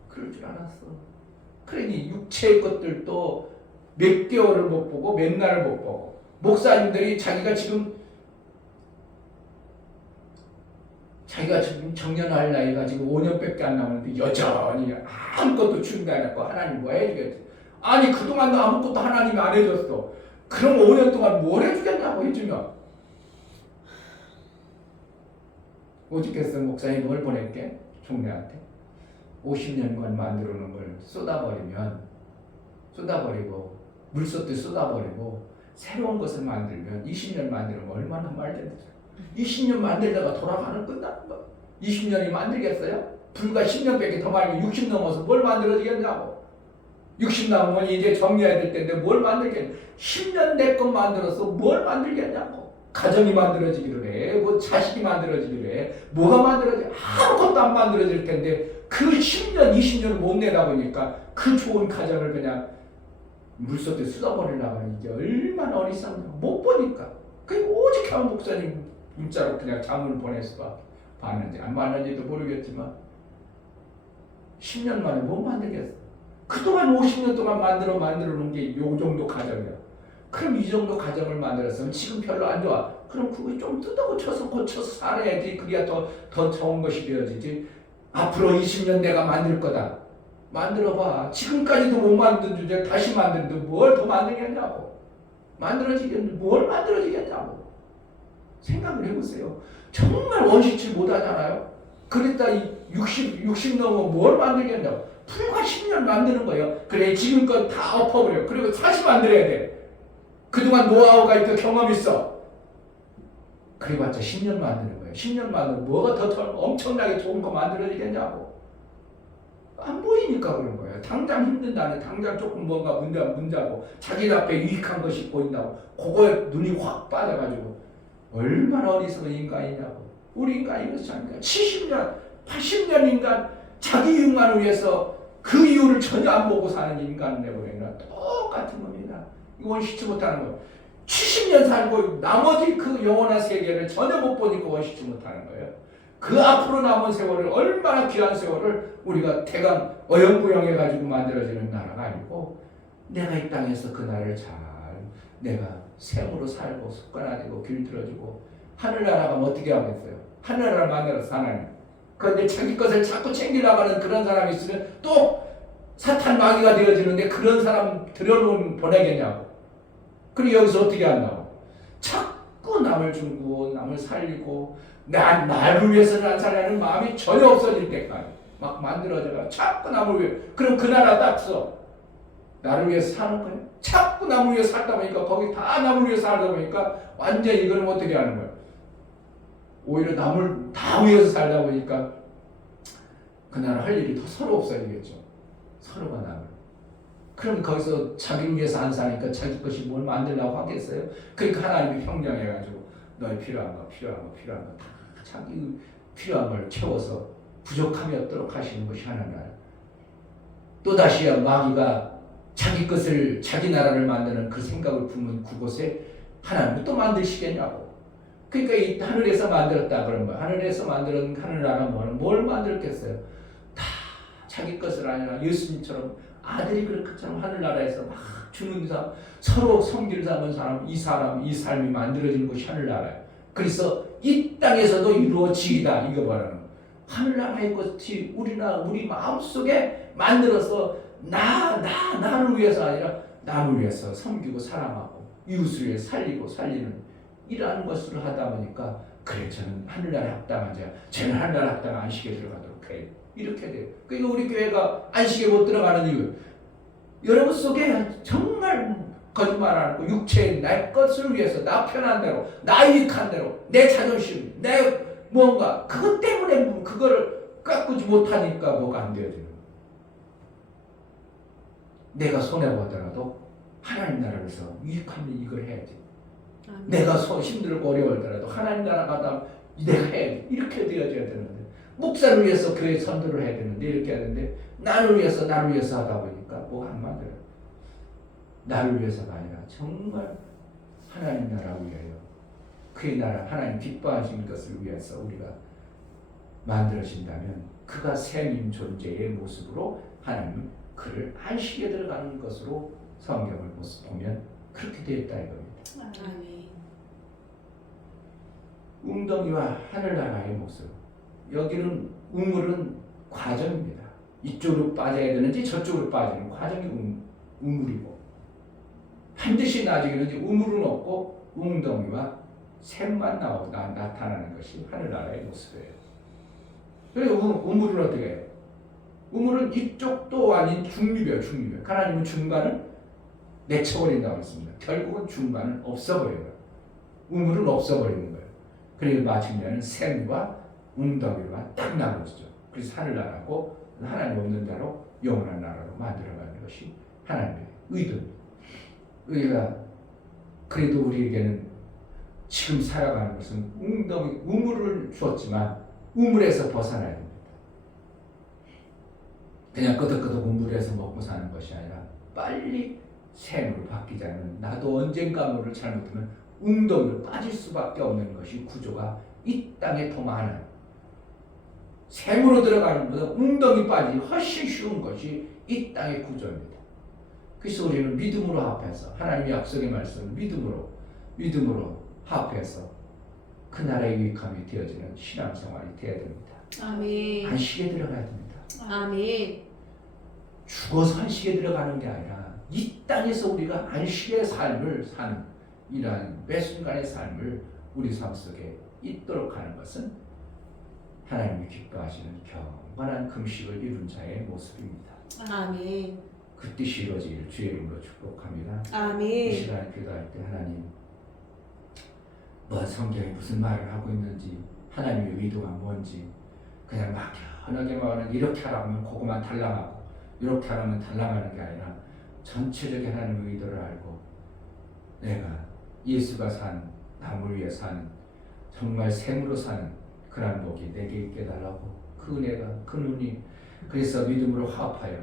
그럴 줄 알았어. 그러니 육체의 것들도 몇 개월을 못 보고 몇 날을 못 보고 목사님들이 자기가 지금 정년할 나이가 지금 5년밖에 안 남았는데 여전히 아무것도 준비 안 했고 하나님 뭐 해주겠지. 그동안 아무것도 하나님이 안 해줬어. 그럼 5년 동안 뭘 해주겠냐고 해주면 오죽했어. 목사님 뭘 보낼게? 총리한테 50년간 만들어 놓은 걸 쏟아버리고 물쏟듯 쏟아버리고 새로운 것을 만들면 20년 만들면 얼마나 말되는지. 20년 만들다가 돌아가는 끝나는 거야. 20년이 만들겠어요? 불과 10년밖에 더 많이 60 넘어서 뭘 만들어지겠냐고. 60 남으면 이제 정리해야 될 텐데 뭘 만들겠냐. 10년 내 것 만들어서 뭘 만들겠냐고. 가정이 만들어지기를 해. 자식이 만들어지기를 해. 뭐가 만들어져? 아무것도 안 만들어질 텐데 그 10년, 20년을 못 내다 보니까 그 좋은 가정을 그냥 물속에 쏟아버리려고 하는 게 얼마나 어리석냐. 못 보니까. 오직 한 목사님 문자로 그냥 자문을 보내서 봤는지 안 봤는지도 모르겠지만 10년 만에 못 만들겠어. 그동안 50년 동안 만들어 놓은 게 이 정도 가정이야. 그럼 이 정도 가정을 만들었으면 지금 별로 안 좋아. 그럼 그거 좀 고쳐서 살아야지. 그래야 더 좋은 것이 되어지지. 앞으로 20년 내가 만들 거다. 만들어봐. 지금까지도 못 만든 주제 다시 만드는데 뭘 더 만들겠냐고. 뭘 만들어지겠냐고. 생각을 해보세요. 정말 원시치 못하잖아요. 그랬다 60 넘으면 뭘 만들겠냐고. 불과 10년 만드는 거예요. 그래 지금껏 다 엎어버려. 그리고 다시 만들어야 돼. 그동안 노하우가 있고 경험이 있어. 그래봤자 10년 만드는 거예요. 10년 만들면 뭐가 더 엄청나게 좋은 거 만들어지겠냐고. 안 보이니까 그런 거예요. 당장 힘든다는, 당장 조금 뭔가 문제고 자기 앞에 유익한 것이 보인다고 그거에 눈이 확 빠져가지고 얼마나 어리석은 인간이냐고. 우리 인간이 그렇지 않습니까? 70년, 80년 인간 자기 이익만을 위해서 그 이유를 전혀 안 보고 사는 인간을 내보내는 똑같은 겁니다. 이거 원시치 못하는 거예요. 70년 살고 나머지 그 영원한 세계를 전혀 못 보니까 원시치 못하는 거예요. 그 앞으로 남은 세월을, 얼마나 귀한 세월을 우리가 대강 어영부영해가지고 만들어지는 나라가 아니고, 내가 이 땅에서 그 나라를 잘 내가 생으로 살고 습관화되고 길들여지고, 하늘나라가 어떻게 하겠어요? 하늘나라를 만들어서 하나님. 그런데 자기 것을 자꾸 챙기려고 그런 사람이 있으면 또 사탄 마귀가 되어지는데, 그런 사람 들여놓은 보내겠냐고. 그리고 여기서 어떻게 한다고? 자꾸 남을 주고 남을 살리고 나를 위해서는 안 살려는 마음이 전혀 없어질 때까지 막 만들어져가 자꾸 남을 위해. 그럼 그 나라 딱 써. 나를 위해서 사는 거예요. 자꾸 남을 위해서 살다 보니까 거기 다 남을 위해서 살다 보니까 완전히 이거는 어떻게 하는 거예요? 오히려 남을 다 위해서 살다 보니까 그 나라 할 일이 더 서로 없어지겠죠. 서로가 남을. 그럼 거기서 자기를 위해서 안 사니까 자기 것이 뭘 만들려고 하겠어요? 그러니까 하나님이 평정해가지고 너희 필요한 거 다 자기 필요한 걸 채워서 부족함이 없도록 하시는 것이 하나님 나라. 또다시 마귀가 자기 것을, 자기 나라를 만드는 그 생각을 품은 그곳에 하나님이 또 만드시겠냐고. 그러니까 이 하늘에서 만들었다 그런 거야. 하늘에서 만드는 하늘나라는 뭘 만들었겠어요? 다 자기 것을 아니라 예수님처럼 아들이 그렇게처럼 하늘나라에서 막 주는 사람, 서로 섬기를 삼은 사람, 이 삶이 만들어지는 것이 하늘나라예요. 그래서 이 땅에서도 이루어지이다. 이거 말하는 거예요. 하늘나라의 것이 우리 마음속에 만들어서 나를 위해서 아니라 남을 위해서 섬기고 사랑하고 이웃을 위해 살리고 살리는 이러한 것을 하다 보니까, 그래 저는 하늘나라에 합당한 자, 쟤는 하늘나라에 합당한 안식에 들어가도록 해. 이렇게 돼요. 그러니까 우리 교회가 안식에 못 들어가는 이유, 여러분 속에 정말 거짓말 안 하고 육체의 내 것을 위해서, 나 편한 대로, 나 유익한 대로, 내 자존심, 내 뭔가 그것 때문에 그거를 깎지 못하니까 뭐가 안 되어지는 거예요. 내가 손해보더라도 하나님 나라에서 유익한 일 이걸 해야지. 내가 힘들고 어려울더라도 하나님 나라 가다 내가 해야지. 이렇게 되어져야 되는데, 목사를 위해서 교회 선도를 해야 되는데 이렇게 해야 되는데, 나를 위해서 하다 보니까 뭐가 안 맞아요. 나를 위해서가 아니라 정말 하나님 나라 위하여, 그의 나라, 하나님 기뻐하시는 것을 위해서 우리가 만들어진다면, 그가 샘인 존재의 모습으로 하나님은 그를 안식에 들어가는 것으로 성경을 보면 그렇게 되었다 이겁니다. 아멘. 웅덩이와 하늘나라의 모습. 여기는 우물은 과정입니다. 이쪽으로 빠져야 되는지 저쪽으로 빠지는 과정이 우물이고, 반드시 나중에는 우물은 없고 웅덩이와 샘만 나타나는 것이 하늘나라의 모습이에요. 그래서 우물은 어떻게 해요? 우물은 이쪽도 아닌 중립이에요. 하나님은 중간을 내쳐버린다고 했습니다. 결국은 중간은 없어버려요. 우물은 없어버리는 거예요. 그리고 마침내는 샘과 웅덩이와 딱 나눠지죠. 그래서 하늘나라고, 하나님 없는 자로 영원한 나라로 만들어가는 것이 하나님의 의도입니다. 우리가 그래도 우리에게는 지금 살아가는 것은 우물을 주었지만 우물에서 벗어나야 됩니다. 그냥 끄덕끄덕 우물에서 먹고 사는 것이 아니라 빨리 샘으로 바뀌자면, 나도 언젠가 물을 잘못하면 웅덩이로 빠질 수밖에 없는 것이 구조가 이 땅에 더 많아요. 샘으로 들어가는 것보다 웅덩이 빠지기 훨씬 쉬운 것이 이 땅의 구조입니다. 그래서 우리는 믿음으로 합해서, 하나님의 약속의 말씀을 믿음으로 합해서 그 나라의 유익함이 되어지는 신앙생활이 되어야 됩니다. 아멘. 안식에 들어가야 됩니다. 아멘. 죽어서 안식에 들어가는 게 아니라 이 땅에서 우리가 안식의 삶을 사는 이러한 매 순간의 삶을 우리 삶 속에 있도록 하는 것은 하나님이 기뻐하시는 경건한 금식을 이룬 자의 모습입니다. 아멘. 그 뜻이 이루어지기를 주의 이름으로 축복합니다. 이 아멘. 시간에 기도할 때 하나님 성경에 무슨 말을 하고 있는지 하나님의 의도가 뭔지 그냥 막연하게 말하는 이렇게 하라면 그것만 달랑하고 이렇게 하라면 달랑하는 게 아니라 전체적인 하나님의 의도를 알고 내가 예수가 산 남을 위해 산 정말 생으로 사는 그런 복이 내게 있게 달라고 그 은혜가 그 눈이 그래서 믿음으로 화합하여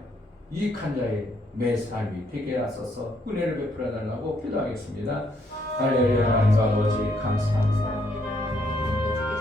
유익한 자의 매 삶이 되게 하소서 은혜를 베풀어 달라고 기도하겠습니다. 할렐루야. 하나님 아버지 감사합니다.